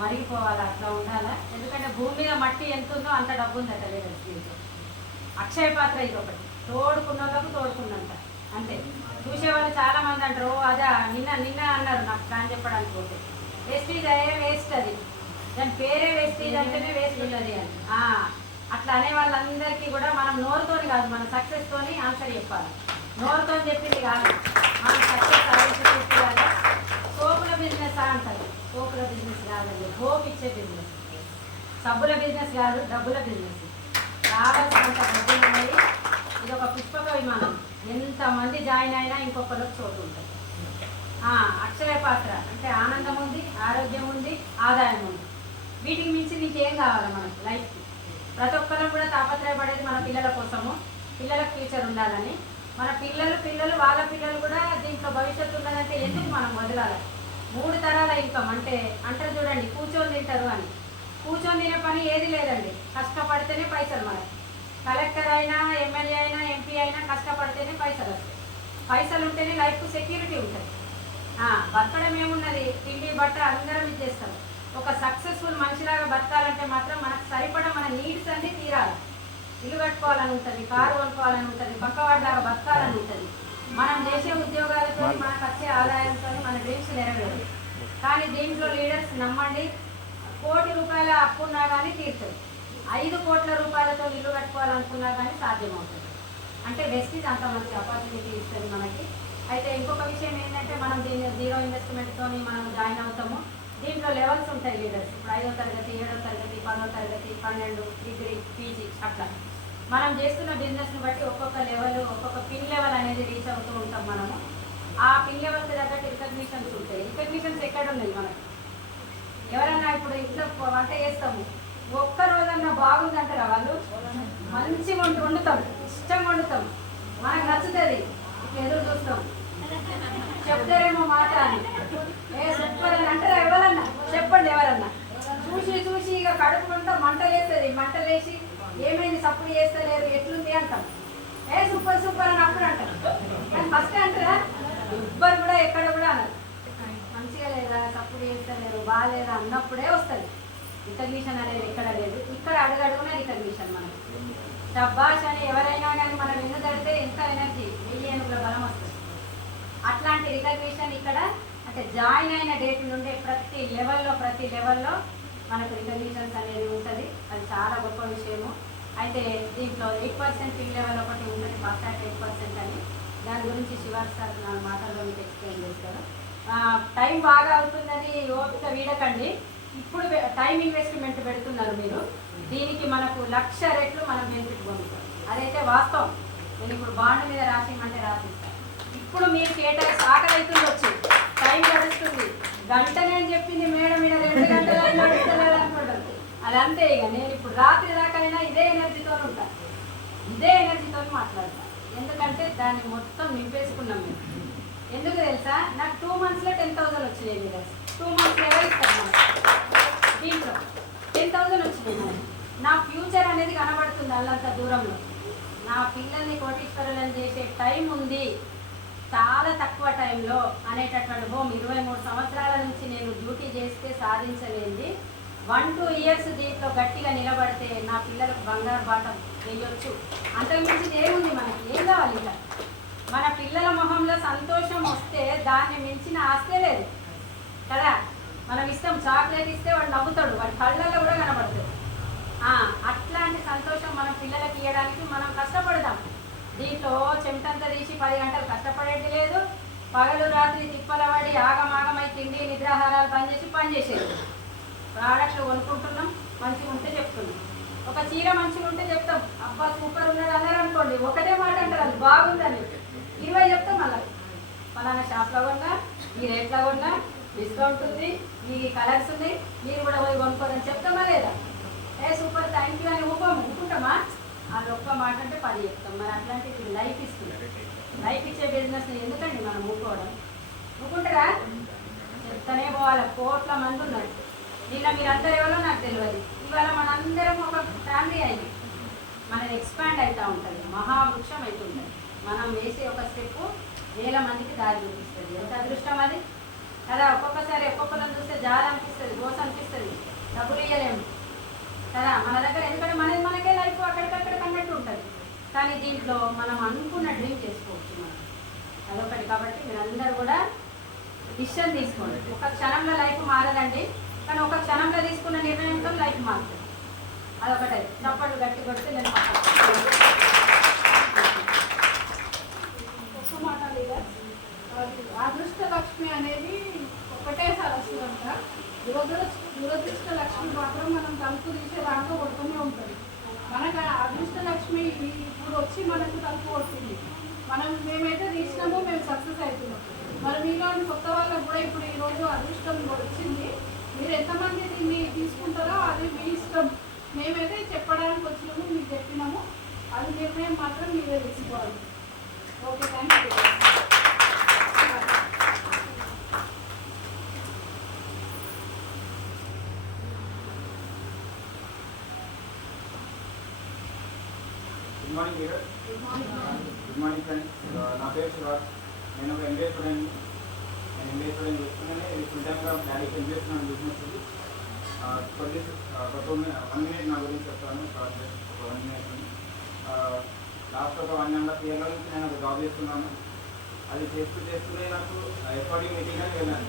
మరిగిపోవాలి, అట్లా ఉండాలా. ఎందుకంటే భూమి మీద మట్టి ఎంత ఉందో అంత డబ్బు ఉందట లీడర్స్ దీంట్లో. అక్షయ పాత్ర ఇది ఒకటి, తోడుకున్నోళ్ళకు తోడుకున్నంత అంతే. చూసేవాళ్ళు చాలా మంది అంటారు, అదా నిన్న నిన్న అన్నారు నాకు ప్లాన్ చెప్పడానికి పోతే, వేస్టీజ్ అయ్యే వేస్ట్, అది దాని పేరే వేస్టీజ్ అంటేనే వేస్ట్ ఉన్నది అని. అట్లా అనే వాళ్ళందరికీ కూడా మనం నోరుతోని కాదు, మన సక్సెస్తోని ఆన్సర్ చెప్పాలి. నోరుతో చెప్పింది కాదు, మనం సక్సెస్ సాధించాలి. సోపుల బిజినెస్ అంటారు, సోపుల బిజినెస్ కాదండి, హోప్ ఇచ్చే బిజినెస్. సబ్బుల బిజినెస్ కాదు, డబ్బుల బిజినెస్. కావాల్సినంత డబ్బులు ఉన్నాయి. ఇది ఒక పుష్పక విమానం, ఎంతమంది జాయిన్ అయినా ఇంకొకరికి చోటు ఉంటుంది. అక్షయ పాత్ర అంటే ఆనందం ఉంది, ఆరోగ్యం ఉంది, ఆదాయం ఉంది. వీటికి మించి నీకేం కావాలి మనకు లైఫ్కి? ప్రతి ఒక్కరం కూడా తాపత్రయపడేది మన పిల్లల కోసము, పిల్లలకు ఫ్యూచర్ ఉండాలని. మన పిల్లలు వాళ్ళ పిల్లలు కూడా దీంట్లో భవిష్యత్తు ఉన్నదంటే ఎందుకు మనం వదలాలి? 3 తరాల ఇన్కమ్ అంటే అంటారు చూడండి, కూర్చొని తింటారు అని. కూర్చొని తినే పని ఏది లేదండి, కష్టపడితేనే పైసలు. మనకి కలెక్టర్ అయినా, ఎమ్మెల్యే అయినా, ఎంపీ అయినా కష్టపడితేనే పైసలు వస్తాయి. పైసలు ఉంటేనే లైఫ్కు సెక్యూరిటీ ఉంటుంది. బతకడం ఏమున్నది, తిండి బట్ట అందరం ఇచ్చేస్తాం. ఒక సక్సెస్ఫుల్ మనిషిలాగా బతకాలంటే మాత్రం మనకు సరిపడా మన నీడ్స్ అన్నీ తీరాలి. ఇల్లు కట్టుకోవాలని ఉంటుంది, కారు కొనుక్కోవాలని ఉంటుంది, పక్కవాడిలాగా బతకాలని ఉంటుంది. మనం చేసే ఉద్యోగాలతో మనకు వచ్చే ఆదాయంతో మన డ్రీమ్స్ నెరవేరు. కానీ దీంట్లో లీడర్స్ నమ్మండి, ₹1 కోటి అప్పున్నా కానీ తీరుతుంది. 5 కోట్ల రూపాయలతో ఇల్లు కట్టుకోవాలనుకున్నా కానీ సాధ్యమవుతుంది. అంటే వెస్టీజ్ అంత మంచి ఆపర్చునిటీ ఇస్తుంది మనకి. అయితే ఇంకొక విషయం ఏంటంటే, మనం దీన్ని 0 ఇన్వెస్ట్మెంట్తో మనం జాయిన్ అవుతాము. దీంట్లో లెవెల్స్ ఉంటాయి లీడర్స్. ఇప్పుడు 5వ తరగతి, 7వ తరగతి, 10వ తరగతి, 12, డిగ్రీ, పీజీ అట్లా మనం చేస్తున్న బిజినెస్ని బట్టి ఒక్కొక్క లెవెల్, ఒక్కొక్క పిన్ లెవెల్ అనేది రీచ్ అవుతూ ఉంటాం మనము. ఆ పిన్ లెవెల్కి తగ్గట్టు రికగ్నిషన్స్ ఉంటాయి. రికగ్నిషన్స్ ఎక్కడ ఉన్నాయి మనకి? ఎవరన్నా ఇప్పుడు ఇంట్లో వంట చేస్తాము, ఒక్క రోజన్నా బాగుందంటారా? వాళ్ళు మంచిగా వండుతాం, ఇష్టంగా వండుతాం, మనకు నచ్చుతుంది, ఎదురు చూస్తాం. చెప్తారేమో మాట అని, సూపర్ అని అంటారా? ఎవరన్నా చెప్పండి, ఎవరన్నా చూసి చూసి ఇక కడుపు మంట లేస్తుంది. మంట లేచి ఏమైంది సప్పుడు చేస్తలేరు, ఎట్లుంది అంటాం. సూపర్ సూపర్ అని అప్పుడు అంటారు. కానీ ఫస్ట్ అంటారా? ఎవ్వరు కూడా ఎక్కడ కూడా అన్నారు. మంచిగా లేదా, సప్పుడు చేస్తలేరు, బాగాలేదా అన్నప్పుడే వస్తుంది రికగ్నిషన్ అనేది. ఎక్కడ లేదు, ఇక్కడ అడుగడుగునే రికగ్నిషన్. మనకి షబ్బాష్ అని ఎవరైనా కానీ మనం ఎన్ను తడితే ఎంత ఎనర్జీ, 1000 ఏనుగుల బలం వస్తుంది. అట్లాంటి రికగ్నిషన్ ఇక్కడ అంటే జాయిన్ అయిన డేట్ నుండి ప్రతి లెవెల్లో మనకు రికగ్నిషన్స్ అనేది ఉంటుంది. అది చాలా గొప్ప విషయము. అయితే దీంట్లో 8% పిన్ లెవెల్ ఒకటి ఉంటుంది, ఫస్ట్ 8% అని. దాని గురించి శివాజీ సార్ నా మాటల్లో మీకు ఎక్స్ప్లెయిన్ చేస్తారు. టైం బాగా అవుతుందని ఓపిక వీడకండి. ఇప్పుడు టైం ఇన్వెస్ట్మెంట్ పెడుతున్నారు మీరు, దీనికి మనకు 1,00,000 రెట్లు మనం బెనిఫిట్ పొందుతాం. అదైతే వాస్తవం. నేను ఇప్పుడు బాండ్ మీద రాసిమంటే రాసిస్తాను. ఇప్పుడు మీరు కేటాయి ఆకలి అవుతుంది, వచ్చి టైం గడుస్తుంది, గంటనే అని చెప్పింది మేడం, మీద 2 గంటలు నడుస్తలేదు అనుకుంటారు. అదంతే. ఇక నేను ఇప్పుడు రాత్రి దాకైనా ఇదే ఎనర్జీతో ఉంటాను, ఇదే ఎనర్జీతో మాట్లాడతాను. ఎందుకంటే దాన్ని మొత్తం నింపేసుకున్నాం మేము. ఎందుకు తెలుసా? నాకు 2 మంత్స్లో 10,000 వచ్చినాయి లీడర్స్. 2 మంత్స్లో ఎవరు ఇస్తారు మనకు? దీంట్లో 10,000 వచ్చినాయి. నా ఫ్యూచర్ అనేది కనబడుతుంది అల్లంత దూరంలో. నా పిల్లల్ని కోటీశ్వరులను చేసే టైం ఉంది, చాలా తక్కువ టైంలో అనేటటువంటి హోమ్. 23 సంవత్సరాల నుంచి నేను డ్యూటీ చేస్తే సాధించలేంది 1-2 ఇయర్స్ దీంట్లో గట్టిగా నిలబడితే నా పిల్లలకు బంగారు బాటం వేయొచ్చు. అంతకుమించి ఏముంది మనకి? ఏం కావాలి? ఇలా మన పిల్లల మొహంలో సంతోషం వస్తే దాన్ని మించిన ఆస్తే లేదు కదా. మనం ఇష్టం చాక్లెట్ ఇస్తే వాడు నవ్వుతాడు, వాడి కళ్ళల్లో కూడా కనబడుతుంది. అట్లాంటి సంతోషం మనం పిల్లలకి ఇవ్వడానికి మనం కష్టపడదాం. దీంట్లో చెమటంతా తీసి 10 గంటలు కష్టపడేది లేదు. పగలు రాత్రి తిప్పలవాడి ఆగమాగమై తిండి నిద్రాహారాలు పనిచేసేది. ప్రోడక్ట్లు కొనుక్కుంటున్నాం, మంచిగా ఉంటే చెప్తున్నాం. ఒక చీర మంచిగా ఉంటే చెప్తాం, అబ్బా సూపర్ ఉన్నాడు అన్నారు అనుకోండి, ఒకటే మాట అంటారు అది బాగుందని. 20 చెప్తాం. మళ్ళీ ఫలానా షాప్లో కొన్నా, ఈ రేట్లో కొన్నా, డిస్కౌంట్ ఉంది, ఈ కలర్స్ ఉన్నాయి, మీరు కూడా పోయి కొనుక్కోరని చెప్తామా లేదా? సూపర్ థ్యాంక్ యూ అని ఊపుకుంటామా? అది ఒక్క మాట అంటే 10 చెప్తాం. మరి అట్లాంటిది లైఫ్ ఇస్తుంది. లైఫ్ ఇచ్చే బిజినెస్ని ఎందుకండి మనం ఊపుకోవడం? ఊపుకుంటారా? చెప్తానే పోవాలి. కోట్ల మంది ఉన్నారు. నిన్న మీరందరూ ఎవరో నాకు తెలియదు. ఇవాళ మనందరం ఒక ఫ్యామిలీ అయింది. మనది ఎక్స్పాండ్ అవుతూ ఉంటుంది, మహావృక్షం అవుతుంటుంది. మనం వేసే ఒక స్టెప్పు 1000 మందికి దారి చూపిస్తుంది. ఎంత అదృష్టం అది కదా. ఒక్కొక్కసారి ఒక్కొక్కరిని చూస్తే జాలి అనిపిస్తుంది, గోస అనిపిస్తుంది. డబ్బులు ఇవ్వలేము కదా మన దగ్గర, ఎందుకంటే మనకే లైఫ్ అక్కడికక్కడ అన్నట్టు ఉంటుంది. కానీ దీంట్లో మనం అనుకున్న డ్రీమ్ చేసుకోవచ్చు మనం, అదొకటి. కాబట్టి మీరందరూ కూడా డిసిషన్ తీసుకోండి. ఒక క్షణంలో లైఫ్ మారదండి, కానీ ఒక క్షణంలో తీసుకున్న నిర్ణయంతో లైఫ్ మారుతుంది. అదొకటి. చప్పట్లు గట్టి కొడితే నేను ఒక్క మాట లీడర్, అదృష్ట లక్ష్మి అనేది ఒకటేసారి వస్తుందంట. దురదృష్ట లక్ష్మి మాత్రం మనం తలుపు తీసే దాంట్లో కొడుతూనే ఉంటుంది. మనకు అదృష్ట లక్ష్మి ఇప్పుడు వచ్చి మనకు తలుపు కొడుతుంది. మేమైతే తీసినాము, మేము సక్సెస్ అవుతున్నాం. మరి మీలోని కొత్త వాళ్ళకు కూడా ఇప్పుడు ఈరోజు అదృష్టం వచ్చింది. మీరు ఎంతమంది దీన్ని తీసుకుంటారో అది మీ ఇష్టం. మేమైతే చెప్పడానికి వచ్చినాము, మీకు చెప్పినాము. అది నిర్ణయం మాత్రం మీరే తీసుకోవాలి. Okay, thank you. Good morning leader. Good morning friends. నా పేరు శివాజ్. నేను ఒక ఎంబీఏ స్టూడెంట్. నేను ఎంబీఏ స్టూడెంట్ చేస్తున్నానే ఇది ఫుల్ టైమ్గా డాడీకి హెల్ప్ చేస్తున్నాను బిజినెస్. కొద్ది ఒక 1 minute నా గురించి చెప్తాను. ఒక 1 minute. లాస్ట్ ఒక 1.5 years నుంచి నేను ఒక జాబ్ చేస్తున్నాను. అది చేస్తూనే నాకు ఎఫ్ఆర్డీ మీటింగ్ అని వెళ్ళాను.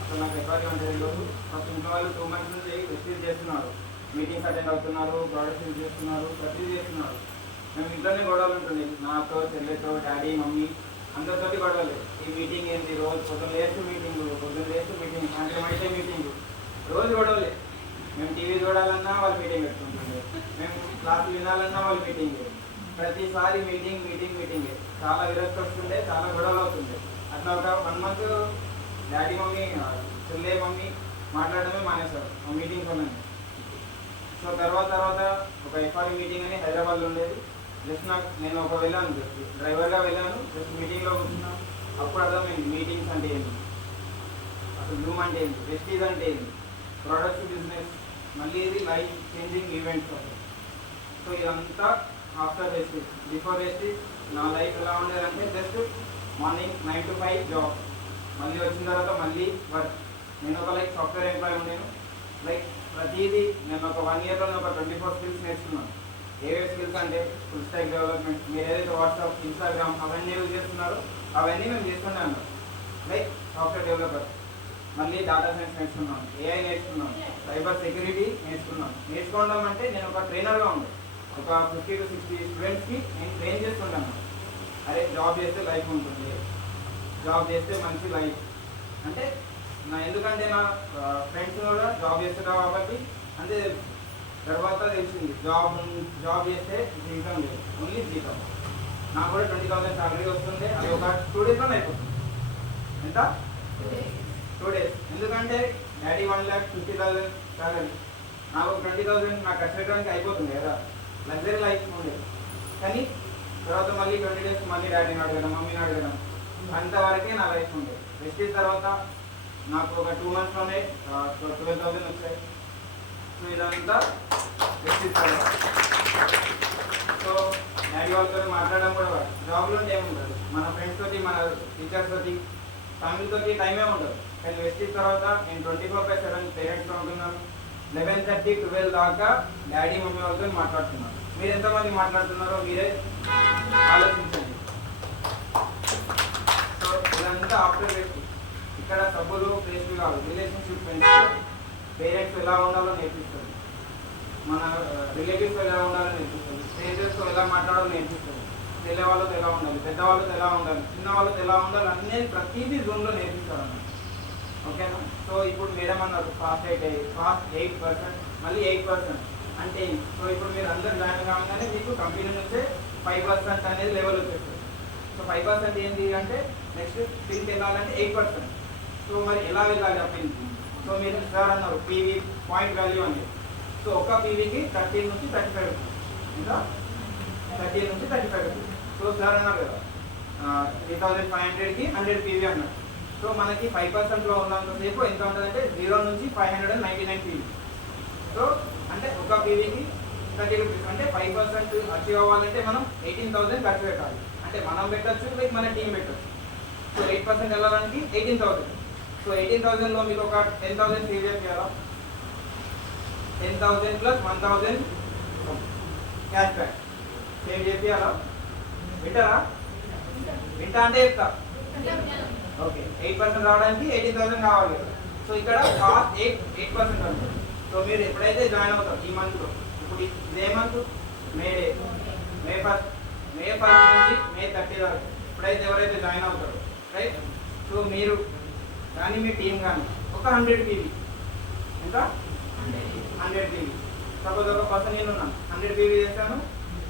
అసలు నాకు ఎఫ్ఆర్డీ అంటే ఈరోజు ఫస్ట్ ఇంట్లో వాళ్ళు 2 months నుంచి రిసీవ్ చేస్తున్నారు, మీటింగ్స్ అటెండ్ అవుతున్నారు, ప్రోడక్ట్స్ యూజ్ చేస్తున్నారు, ప్రతిదీ చేస్తున్నారు. మేము ఇంట్లోనే గొడవలు ఉంటుంది, నాతో, చెల్లెతో, డాడీ, మమ్మీ అందరితోటి గొడవలు. ఈ మీటింగ్ ఏంటి, రోజు పొద్దున్న లేస్తూ మీటింగ్, సాయంత్రం అయితే మీటింగ్, రోజు గొడవలే. మేము టీవీ చూడాలన్నా వాళ్ళు మీటింగ్ పెట్టుకుంటుండే, మేము క్లాసులు వినాలన్నా వాళ్ళు మీటింగ్. ప్రతిసారి మీటింగ్ చాలా విరక్తి వస్తుండే, చాలా గొడవలు అవుతుండే. అట్లా ఒక 1 month డాడీ, మమ్మీ, చెల్లె, మమ్మీ మాట్లాడడమే మానేశారు మా మీటింగ్స్ వల్ల. సో తర్వాత ఒక ఎఫ్ఆర్ఈ మీటింగ్ అని హైదరాబాద్లో ఉండేది. జస్ట్ నేను వెళ్ళాను, జస్ట్ డ్రైవర్గా వెళ్ళాను. జస్ట్ మీటింగ్లో కూర్చున్నాను. అప్పుడు అర్థమైంది మీటింగ్స్ అంటే ఏంటి, అసలు జూమ్ అంటే ఏంటి, వెస్టీజ్ అంటే ఏంటి, ప్రొడక్ట్స్ బిజినెస్, మళ్ళీ ఇది లైఫ్ చేంజింగ్ ఈవెంట్స్ అసలు. సో ఇదంతా ఆఫ్టర్ వెస్టీజ్. బిఫోర్ వెస్టీజ్ నా లైఫ్ ఎలా ఉండేదంటే జస్ట్ మార్నింగ్ 9 to 5 జాబ్, మళ్ళీ వచ్చిన తర్వాత మళ్ళీ వర్క్. నేను ఒక సాఫ్ట్వేర్ ఎంప్లాయీ ఉండేను. ప్రతిదీ నేను ఒక 1 yearలో ఒక 24 skills నేర్చుకున్నాను. ఏవే స్కిల్స్ అంటే ఫుల్ స్టాక్ డెవలప్మెంట్, మీరు ఏదైతే వాట్సాప్, ఇన్స్టాగ్రామ్ అవన్నీ యూజ్ చేస్తున్నారో అవన్నీ మేము చేస్తూనే ఉన్నాం. సాఫ్ట్వేర్ డెవలపర్, మళ్ళీ డేటా సైన్స్ నేర్చుకున్నాం, ఏఐ నేర్చుకున్నాం, సైబర్ సెక్యూరిటీ నేర్చుకున్నాం. నేర్చుకోవడం అంటే నేను ఒక ట్రైనర్గా ఉండే ఒక 50 to 60 స్టూడెంట్స్కి నేను ట్రైన్ చేస్తుంటాను. అరే జాబ్ చేస్తే లైఫ్ ఉంటుంది, జాబ్ చేస్తే మంచి లైఫ్ అంటే ఎందుకంటే నా ఫ్రెండ్స్ కూడా జాబ్ చేస్తున్నారు కాబట్టి అంతే. తర్వాత తెలిసింది జాబ్ చేస్తే జీతం లేదు, ఓన్లీ జీతం. నాకు కూడా 20,000 సాలరీ వస్తుంది, అది ఒక 2 daysలో అయిపోతుంది. ఎంత? 2 days. ఎందుకంటే డాడీ 1,50,000 సాలరీ, నాకు 20,000 నాకు ఖర్చు పెట్టడానికి అయిపోతుంది కదా, లగ్జరీ లైఫ్ ఉండేది. కానీ తర్వాత మళ్ళీ 20 days మళ్ళీ డాడీని అడగడం, మమ్మీని అడగడం, అంతవరకే నా లైఫ్ ఉండేది. వెస్టీజ్ తర్వాత నాకు ఒక 2 monthsలోనే 12,000 వచ్చాయి. సో ఇదంతా వెస్టీజ్ తర్వాత. సో డాడీ వాళ్ళతో మాట్లాడడం కూడా జాబ్లో ఏముండదు, మన ఫ్రెండ్స్ తోటి, మన టీచర్స్ తోటి, ఫ్యామిలీతో టైమే ఉండదు. కానీ వెస్టీజ్ తర్వాత నేను 24/7 పేరెంట్స్తో ఉంటున్నాను. 11:30, 12 దాకా డాడీ, మమ్మీ వాళ్ళతో మాట్లాడుతున్నాను. మీరు ఎంతమంది మాట్లాడుతున్నారో మీరే ఆలోచించండి. సో ఇదంతా ఆఫ్టర్ వెస్టీజ్. ఇక్కడ సబ్బులు పేస్టులు కాదు, రిలేషన్షిప్ పెంచుతుంది. పేరెంట్స్ ఎలా ఉండాలో నేర్పిస్తుంది, మన రిలేటివ్స్తో ఎలా ఉండాలో నేర్పిస్తుంది, స్ట్రేంజర్స్తో ఎలా మాట్లాడాలో నేర్పిస్తుంది, చెల్లె వాళ్ళతో ఎలా ఉండాలి, పెద్దవాళ్ళతో ఎలా ఉండాలి, చిన్న వాళ్ళతో ఎలా ఉండాలి అనేది ప్రతిదీ జోన్లో నేర్పిస్తారు అన్నమాట. ఓకేనా? సో ఇప్పుడు మేడం అన్నారు ఫాస్ట్ 8%, మళ్ళీ 8% అంటే. సో ఇప్పుడు మీరు అందరూ జాయిన్ కాగానే మీకు కంపెనీ నుంచే 5% అనేది లెవెల్ వచ్చేస్తుంది. సో 5% ఏంటి అంటే నెక్స్ట్ పిన్కి వెళ్ళాలంటే 8%. సో మరి ఎలా వెళ్ళాలి ఆ పిన్కి? సో మీరు సార్ అన్నారు పీవీ పాయింట్ వాల్యూ అనేది. సో ఒక పీవీకి 13 నుంచి 35 రూపీస్, ఇంకా 13 నుంచి 35 రూపీస్. సో సార్ అన్నారు కదా 3,500కి 100 పీవీ అన్నారు. సో మనకి 5%లో ఉన్నంతసేపు ఎంత ఉంటుందంటే 0 నుంచి 599 పీవీ. సో అంటే ఒక పీవీకి 30 రూపీస్. అంటే 5% అచీవ్ అవ్వాలంటే మనం 18,000 ఖర్చు పెట్టాలి. అంటే మనం పెట్టచ్చు, లైక్ మన టీం పెట్టచ్చు. సో 8% వెళ్ళడానికి 18,000. సో 18,000లో మీకు ఒక 10,000 సేవ్ చేయాలా? 10,000 plus 1,000 క్యాష్ బ్యాక్. సేమ్ చేపియాలా? వింటారా? వింటా అంటే చెప్తా. ఓకే, 8% రావడానికి 18,000 కావాలి కదా. సో ఇక్కడ కాస్ట్ 8% ఉంటుంది. సో మీరు ఎప్పుడైతే జాయిన్ అవుతారు ఈ మంత్లో, ఇప్పుడు ఇదే మంత్ మే ఫస్ట్ నుంచి మే 30 వరకు ఎప్పుడైతే ఎవరైతే జాయిన్ అవుతారో, రైట్? సో మీరు కానీ మీ టీం కానీ ఒక 100 పీవీ, ఇంకా 100 పీవీ. సపోజ్ ఒక పర్సన్ నేను ఉన్నాను 100 పీవీ చేస్తాను,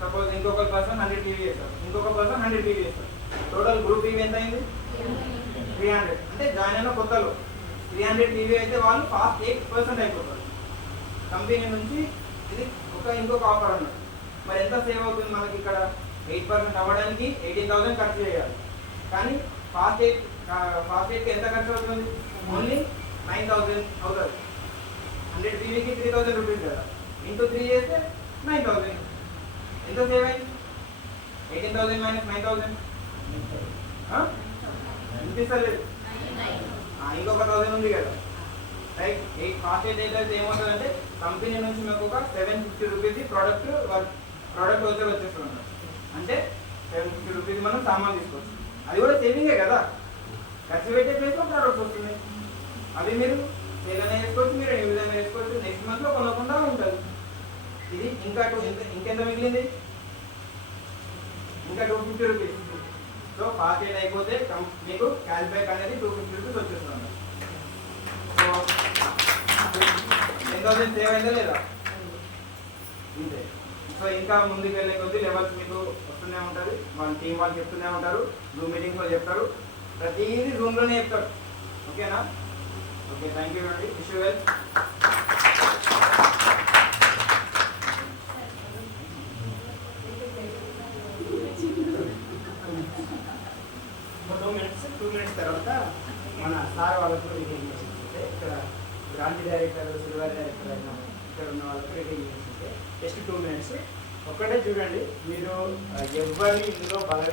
సపోజ్ ఇంకొక పర్సన్ 100 పీవీ చేస్తారు, ఇంకొక పర్సన్ 100 పీవీ చేస్తారు. టోటల్ గ్రూప్ పీవీ ఎంత అయింది? 300. అంటే జాయిన్ అయిన కొత్తలో 300 పీవీ అయితే వాళ్ళు ఫాస్ట్ 8% అయిపోతారు. కంపెనీ నుంచి ఇది ఇంకొక ఆఫర్ అన్నది. మరి ఎంత సేవ్ అవుతుంది మనకి? ఇక్కడ 8% అవ్వడానికి 18,000 ఖర్చు చేయాలి. కానీ ఫాస్ట్ ఎయిట్కి ఎంత ఖర్చు అవుతుంది? ఓన్లీ 9,000 అవుతుంది. 100 పీవీకి 3,000 రూపీస్ కదా, ఇంటూ 3 చేస్తే 9,000. ఎంత సేవ్ అయింది? 18,000 మైనస్ 9,000 వినిపిస్తలేదు? ఇంకొక 1,000 ఉంది కదా, రైట్? ఫాస్ట్ ఎయిట్ అయితే ఏమవుతుందంటే కంపెనీ నుంచి మీకు ఒక 750 రూపీస్ ప్రోడక్ట్ వచ్చేస్తుంది. అంటే 750 రూపీస్ మనం సామాన్ తీసుకోవచ్చు. అది కూడా సేవింగే కదా, ఖర్చు పెట్టే ప్లేస్లో ప్రోడక్ట్స్ వస్తుంది. అవి మీరు సేలైనా వేసుకోవచ్చు, మీరు ఏ విధంగా వేసుకోవచ్చు. నెక్స్ట్ మంత్లో కొనకుండా ఉంటుంది. ఇది ఇంకెంత మిగిలింది? ఇంకా 250 రూపీస్. సో ఫాస్ట్ ఎయిట్ అయిపోతే మీకు క్యాష్ బ్యాక్ అనేది 250 రూపీస్ వచ్చేస్తుంది. సో 10,000 సేవ్ అయిందా లేదా? అంతే. సో ఇంకా ముందుకు వెళ్ళే కొద్దీ లెవెల్స్ మీకు వస్తూనే ఉంటుంది. మన టీం వాళ్ళు చెప్తూనే ఉంటారు, జూమ్ మీటింగ్లో చెప్తారు, ప్రతిదీ జూమ్లోనే చెప్తారు. ఓకేనా? ఓకే, థ్యాంక్ యూ అండి. Wish you well. Two minutes తర్వాత మన సార్ వాళ్ళకు రిటైన్ చేస్తుంటే, ఇక్కడ బ్రాంచ్ డైరెక్టర్, సిల్వర్ డైరెక్టర్ అయినా ఇక్కడ ఉన్న వాళ్ళకి రిటైన్ చేస్తుంటే జస్ట్ 2 minutes. ఒక్కటే చూడండి, మీరు ఎవరిని ఇందులో బలగా